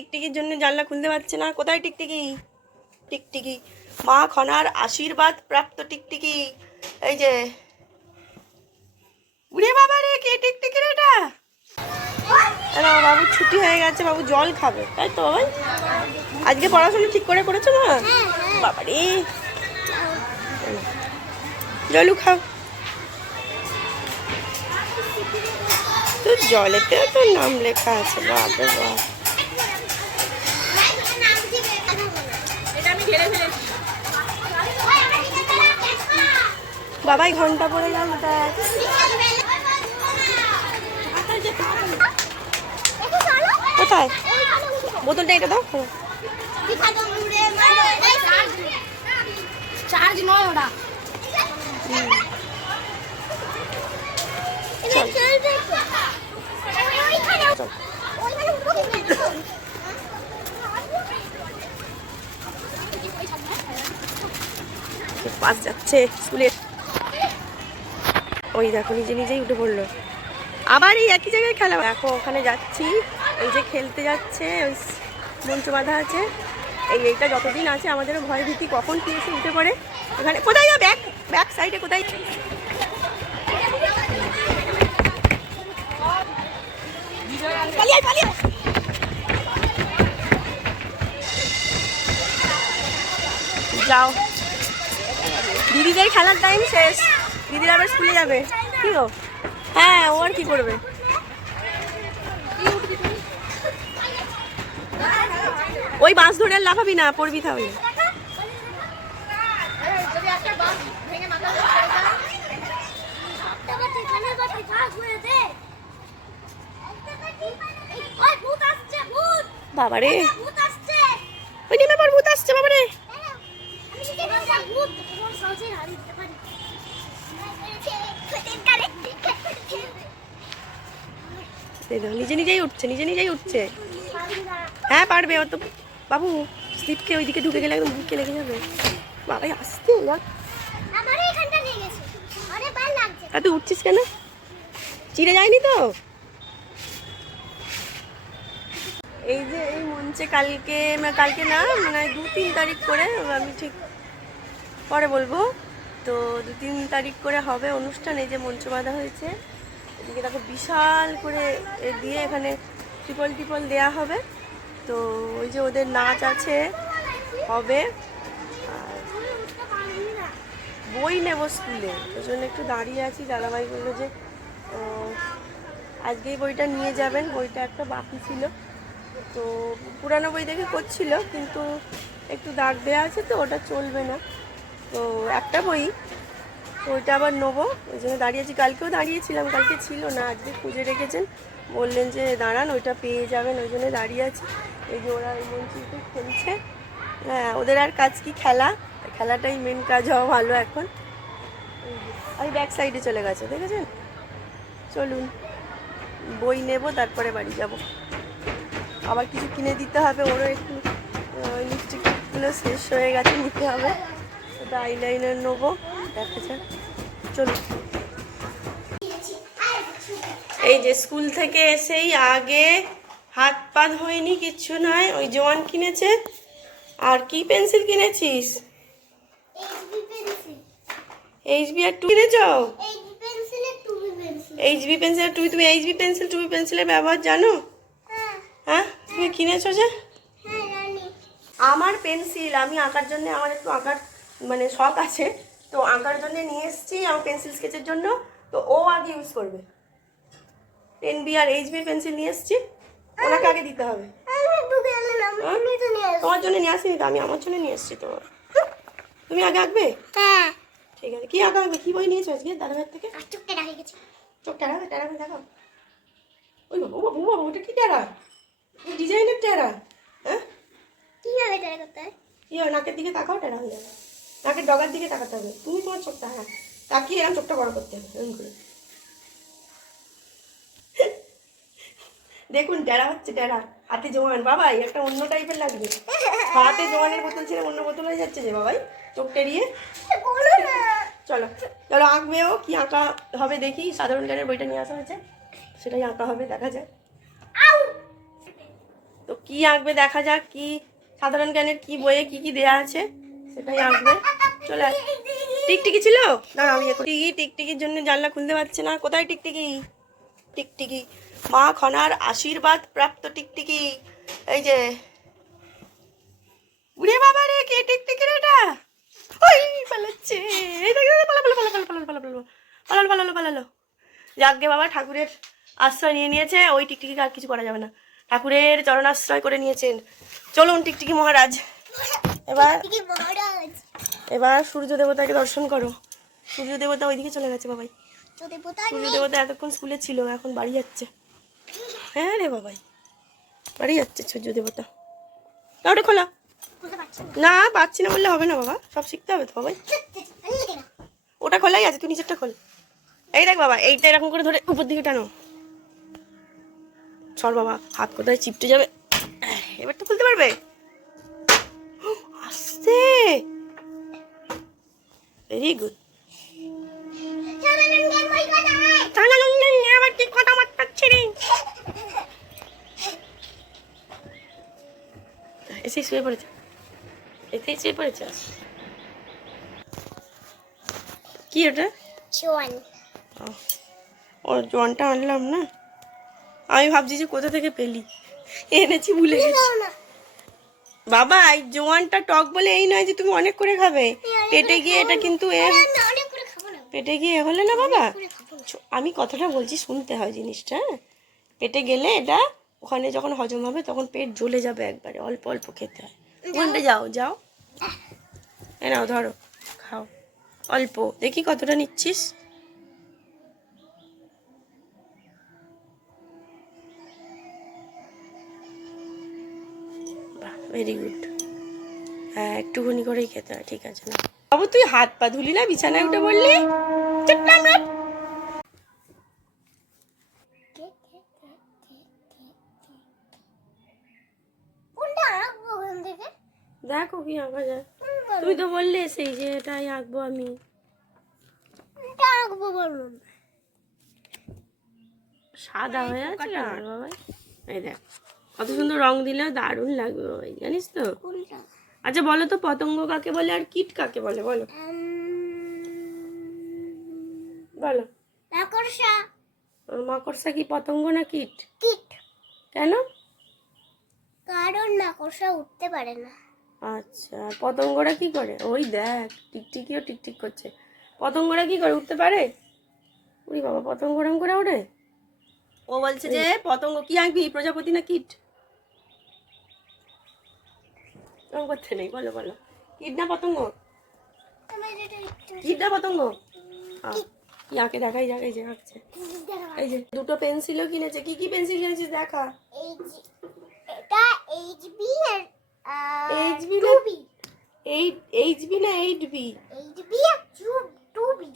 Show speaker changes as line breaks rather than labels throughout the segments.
টিকটিকির জন্য জানলা খুলতে পারছে না। কোথায় টিকটিকি? টিকটিকি। মা খনার আশীর্বাদ প্রাপ্ত টিকটিকি। এই যে। উড়ে বাবা রে কে টিকটিকি রে এটা? আরে বাবু ছুটি হয়ে গেছে বাবু জল খাবে। তাই তো বাবাই? আজকে পড়াশোনা ঠিক করে করেছ মা? বাবা রে। জলু খাও। তো জলেতেও তো নাম লেখা আছে বাপরে বাপ। বাবাই ঘণ্টা পড়ে গেল কোথায়? বোতলটা এটা দাও।
চার্জ নয় ওটা।
পাস যাচ্ছে স্কুলের। ওই দেখো, নিজে নিজেই উঠে পড়ল। আবার এই একই জায়গায় খেলা। দেখো, ওখানে যাচ্ছি। এই যে খেলতে যাচ্ছে, ওই মঞ্চ বাঁধা আছে। এই এইটা যতদিন আছে, আমাদেরও ভয় ভীতি কখন কি এসে উঠে পড়ে। ওখানে কোথায় যা ব্যাক ব্যাক সাইডে কোথায়? যাও। দিদিদের খেলার টাইম শেষ। দিদিরা আবার স্কুলে যাবে। কি গো? হ্যাঁ ও আর কি করবে? ওই বাঁশ ধরে আর লাফাবি না পড়বি তাহলে। বাবারে। ওই নেমে পর ভূত আসছে বাবারে। এই দেখো, নিজে নিজেই উঠছে নিজে নিজেই উঠছে। হ্যাঁ পারবে ও তো বাবু স্লিপকে ওইদিকে ঢুকে গেলে একদম বুকে লেগে যাবে। বাবাই আসতে আর তুই উঠছিস কেন? চিড়ে যায়নি তো? এই যে এই মঞ্চে কালকে মানে কালকে না মানে দু তিন তারিখ করে আমি ঠিক পরে বলব। তো দু তিন তারিখ করে হবে অনুষ্ঠান এই যে মঞ্চ বাঁধা হয়েছে। এদিকে দেখো বিশাল করে দিয়ে এখানে টিপল টিপল দেয়া হবে। তো ওই যে ওদের নাচ আছে, হবে। বই নেব স্কুলে, ওই জন্য একটু দাঁড়িয়ে আছি, দাদাভাই বলল যে আজকেই বইটা নিয়ে যাবেন, বইটা একটা বাকি ছিল। তো পুরানো বই দেখে করছিল, কিন্তু একটু দাগ দেওয়া আছে তো, ওটা চলবে না। তো একটা বই ওইটা আবার নেব। ওই জন্য দাঁড়িয়ে আছি। কালকেও দাঁড়িয়েছিলাম, কালকে ছিল না, আজকে খুঁজে রেখেছেন। বললেন যে দাঁড়ান, ওইটা পেয়ে যাবেন, ওই জন্য দাঁড়িয়ে আছি। এই যে ওরা ওই মঞ্চিতে খেলছে। হ্যাঁ ওদের আর কাজ কি? খেলা। খেলাটাই মেন কাজ হওয়া ভালো এখন। ওই ব্যাক সাইডে চলে গেছে, দেখেছেন? চলুন, বই নেব, তারপরে বাড়ি যাব। আবার কিছু কিনে দিতে হবে, ওরও একটু লিপস্টিকগুলো শেষ হয়ে গেছে নিতে হবে। ওটা আইলাইনার নেব। দেখা যাক। চলুন এই যে স্কুল থেকে এসেই আগে হাত পা ধোয়নি কিচ্ছু নয় ওই জোয়ান কিনেছে। আর কি পেন্সিল কিনেছিস? এইচবি আর টু কিনেছ? এইচবি পেন্সিল টু তুমি এইচবি পেন্সিল টুবি পেন্সিলের ব্যবহার জানো? হ্যাঁ। তুমি কিনেছো যে? আমার পেন্সিল আমি আঁকার জন্য আমার একটু আঁকার মানে শখ আছে। তো আঁকার জন্য নিয়ে এসেছি আমার পেন্সিল স্কেচের জন্য। তো ও আগে ইউজ করবে। টেন বি আর এইচ বি পেন্সিল নিয়ে এসেছি। ওনাকে আগে দিতে হবে। তোমার জন্য নিয়ে আসিনি তো আমি আমার জন্য নিয়ে এসেছি তোমার তুমি আগে আঁকবে? ঠিক আছে কি আঁকা আঁকবে কি বই নিয়েছো আজকে দাদাভাই থেকে? চোখ টেরা টেরা করে দেখাও। ওই বাবা ও বাবা ও বাবা ওটা কি টেরা? ডিজাইনের টেরা। হ্যাঁ? কি হয় নাকের দিকে তাকাও টেরা হয়ে যাবে। নাকের ডগার দিকে তাকাতে হবে। তুমি তোমার চোখটা হ্যাঁ তাকিয়ে এরকম চোখটা বড় করতে হবে এরকম করে। দেখুন টেরা হচ্ছে টেরা হাতে জোয়ান বাবাই একটা অন্য টাইপের লাগবে। হাতে জোয়ানের বোতল ছেড়ে অন্য বোতল হয়ে যাচ্ছে যে বাবাই চোখ টেরিয়ে। চলো চলো আঁকবেও কি আঁকা হবে দেখি। সাধারণ জ্ঞানের বইটা নিয়ে আসা হয়েছে। সেটাই আঁকা হবে দেখা যায় তো কি আঁকবে দেখা যাক কি সাধারণ জ্ঞানের কি বইয়ে কি কি দেয়া আছে? সেটাই চলে। টিকটিকি ছিল? আমি টিকি টিকটিকির জন্য জানলা খুলতে পারছে না। কোথায় টিকটিকি? টিকটিকি। মা আশীর্বাদ প্রাপ্ত টিকটিকি। এই যে। বাবা রে, কে টিকটিকি রে যাকগে বাবা, ঠাকুরের আশ্রয় নিয়ে নিয়েছে। ওই টিকটিকিকে আর কিছু করা যাবে না। ঠাকুরের চরণাশ্রয় করে নিয়েছেন। চলুন টিকটিকি মহারাজ। এবার এবার সূর্য দেবতাকে দর্শন করো। সূর্য দেবতা ওইদিকে চলে গেছে বাবাই। সূর্য দেবতা এতক্ষণ স্কুলে ছিল এখন বাড়ি যাচ্ছে। হ্যাঁ রে বাবাই বাড়ি যাচ্ছে সূর্য দেবতা। ওটা খোলা। না পাচ্ছি না বললে হবে না বাবা সব শিখতে হবে তো বাবাই। ওটা খোলাই আছে তুই নিচেরটা খোল। এই দেখ বাবা এইটা এরকম করে ধরে উপর দিকে টানো। চল বাবা হাত কোথায় চিপটে যাবে? এবার তো খুলতে পারবে? আস্তে ভেরি গুড আবার কি কথা মারতাচ্ছে রে? এসেই শুয়ে পড়েছে। এতেই শুয়ে পড়েছে। কি ওটা? ও আনলাম না। আমি ভাবছি যে কোথা থেকে পেলি? এনেছি ভুলে গেছি। বাবা এই জোয়ানটা টক বলে এই নয় যে তুমি অনেক করে খাবে। পেটে গিয়ে এটা কিন্তু এ পেটে গিয়ে হলে না বাবা? আমি কথাটা বলছি শুনতে হয় জিনিসটা হ্যাঁ? পেটে গেলে এটা ওখানে যখন হজম হবে তখন পেট জ্বলে যাবে একবারে অল্প অল্প খেতে হয়। ওখানটা যাও যাও। এ নাও ধরো খাও। অল্প দেখি কতটা নিচ্ছিস। ভেরি গুড হ্যাঁ একটুখানি করেই খেতে হয় ঠিক আছে না? বাবু তুই হাত পা ধুলি না বিছানায় উঠে বললি দেখো কি আঁকা যায়। তুই তো বললে সেই যে এটাই আঁকবো আমি। সাদা হয়ে আছে না বাবাই? এই দেখ। কত সুন্দর রং দিলে দারুণ লাগবে বাবাই জানিস তো? আচ্ছা বলো তো পতঙ্গ কাকে বলে আর কিট কাকে বলে বলো। বলো। আর মাকড়সা কি পতঙ্গ না কীট? কেন?
কারণ মাকড়সা উঠতে পারে না।
আচ্ছা পতঙ্গরা কি করে? ওই দেখ টিকটিকিও টিকটিক করছে। পতঙ্গরা কি করে উঠতে পারে? উড়ি বাবা পতঙ্গ রং করে ওঠে ও বলছে যে পতঙ্গ কি আঁকবি প্রজাপতি না কীট? রং করতে নেই বলো বলো কীট না পতঙ্গ
আমার যেটা একটু
কীট না পতঙ্গ আহ, কি দেখাই যাক এই যে আঁকছে এই যে দুটো পেন্সিলও কিনেছে কি কি পেন্সিল কিনেছিস দেখা
এটা এইচবি আর
এইচবি না এইট এইচবি না এইট বি
এইচবি আর two B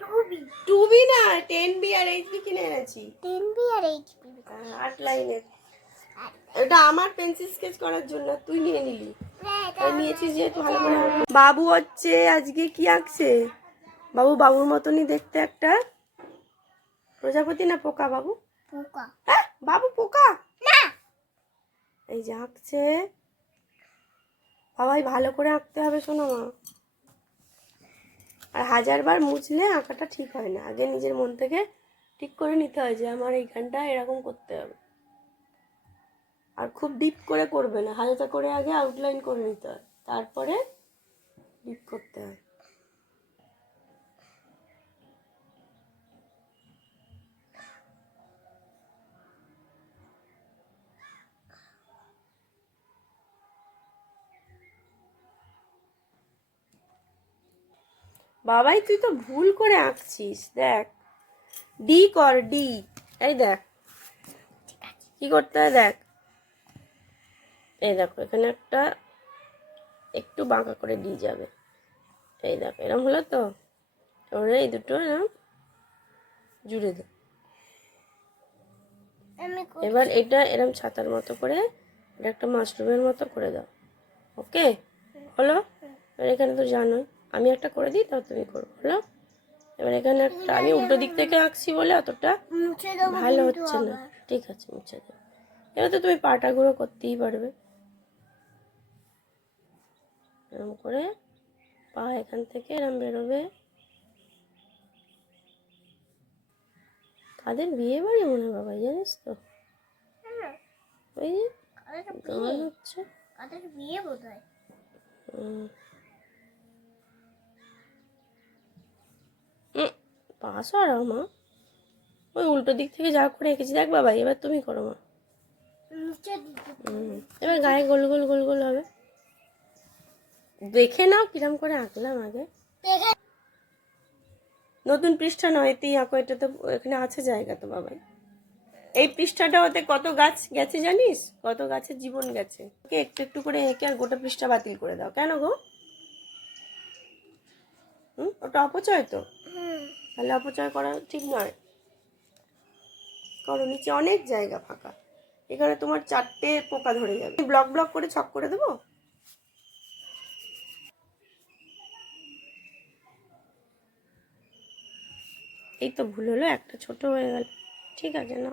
two B
two B না টেন বি আর এইট বি কিনে এনেছি
টেনবি আর এইচবি
আট লাইনের এটা আমার পেন্সিল স্কেচ করার জন্য তুই নিয়ে নিলি। তাই নিয়েছিস যেহেতু ভালো করে বাবু হচ্ছে আজকে কি আঁকছে? বাবু বাবুর মতনই দেখতে একটা। প্রজাপতি না পোকা বাবু?
পোকা।
হ্যাঁ বাবু পোকা?
না।
এই যে আঁকছে। বাবাই ভালো করে আঁকতে হবে শোনো মা। আর হাজারবার মুছলে আঁকাটা ঠিক হয় না। আগে নিজের মন থেকে ঠিক করে নিতে হয় যে আমার এইখানটা এরকম করতে হবে। আর খুব ডিপ করে করবে না, হালকা করে আগে আউটলাইন করে নিতে হয়, তারপরে ডিপ করতে হয়। বাবাই, তুই তো ভুল করে আঁকছিস, দেখ। ডি কর ডি এই দেখ। কি করতে হয়, দেখ। এই দেখো এখানে একটা একটু বাঁকা করে ডি যাবে। এই দেখো এরম হলো তো? এবারে এই দুটো এরম জুড়ে দে। এবার এটা এরম ছাতার মতো করে এটা একটা মাশরুমের মতো করে দাও। ওকে? হলো? এবার এখানে তো জানোই আমি একটা করে দিই তাও তুমি করো। হলো? এবার এখানে একটা আমি উল্টো দিক থেকে আঁকছি বলে অতটা ভালো হচ্ছে না। ঠিক আছে মুছে দাও এবার তো তুমি পাটা গুঁড়ো করতেই পারবে। এরম করে পা এখান থেকে এরম বেরোবে। তাদের বিয়ে বাড়ি মনে হয় বাবা জানিস তো? ওই যে গান হচ্ছে।
কাদের বিয়ে বোধ হয়
পা সরাও মা। ওই উল্টো দিক থেকে যা করে এঁকেছি দেখ বাবা এবার তুমি করো মা। এবার গায়ে গোল গোল গোল গোল হবে। দেখে নাও কিরম করে আঁকলাম আগে। নতুন পৃষ্ঠা নয় তুই আঁকো, এটা তো এখানে আছে জায়গা তো বাবাই। এই পৃষ্ঠাটা হতে কত গাছ গেছে জানিস? কত গাছের জীবন গেছে? ওকে, একটু একটু করে এঁকে আর গোটা পৃষ্ঠা বাতিল করে দাও। কেন গো? হুম, ওটা অপচয় তো? তাহলে অপচয় করা ঠিক নয়। করো, নিচে অনেক জায়গা ফাঁকা। এখানে তোমার চারটে পোকা ধরে যাবে। ব্লক ব্লক করে ছক করে দেবো? এই তো ভুল হলো একটা ছোট হয়ে গেল। ঠিক আছে না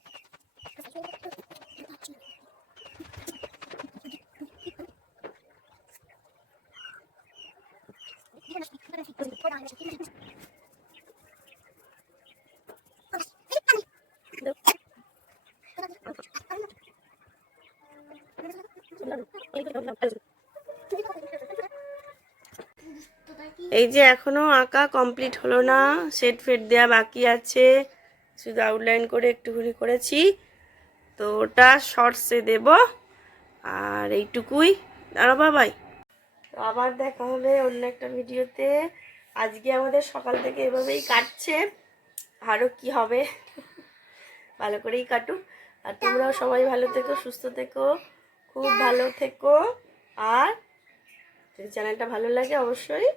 এই যে এখনও আঁকা কমপ্লিট হলো না, সেট ফেট দেওয়া বাকি আছে। শুধু আউটলাইন করে একটুখানি করেছি। তো ওটা শর্টসে দেব, আর এইটুকুই। দাঁড়া বাবাই। আবার দেখা হবে অন্য একটা ভিডিওতে আজকে আমাদের সকাল থেকে এভাবেই কাটছে। আরও কি হবে? ভালো করেই কাটুক। আর তোমরাও সবাই ভালো থেকো সুস্থ থেকো খুব ভালো থেকো। আর যদি চ্যানেলটা ভালো লাগে অবশ্যই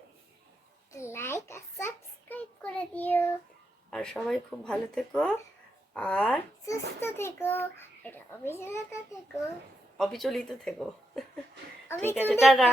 লাইক আর সাবস্ক্রাইব করে দিও।
আর সবাই খুব ভালো থেকো। আর
সুস্থ থেকো এটা অভিজ্ঞতা থেকো।
অবিচলিত থেকো। ঠিক আছে টাটা।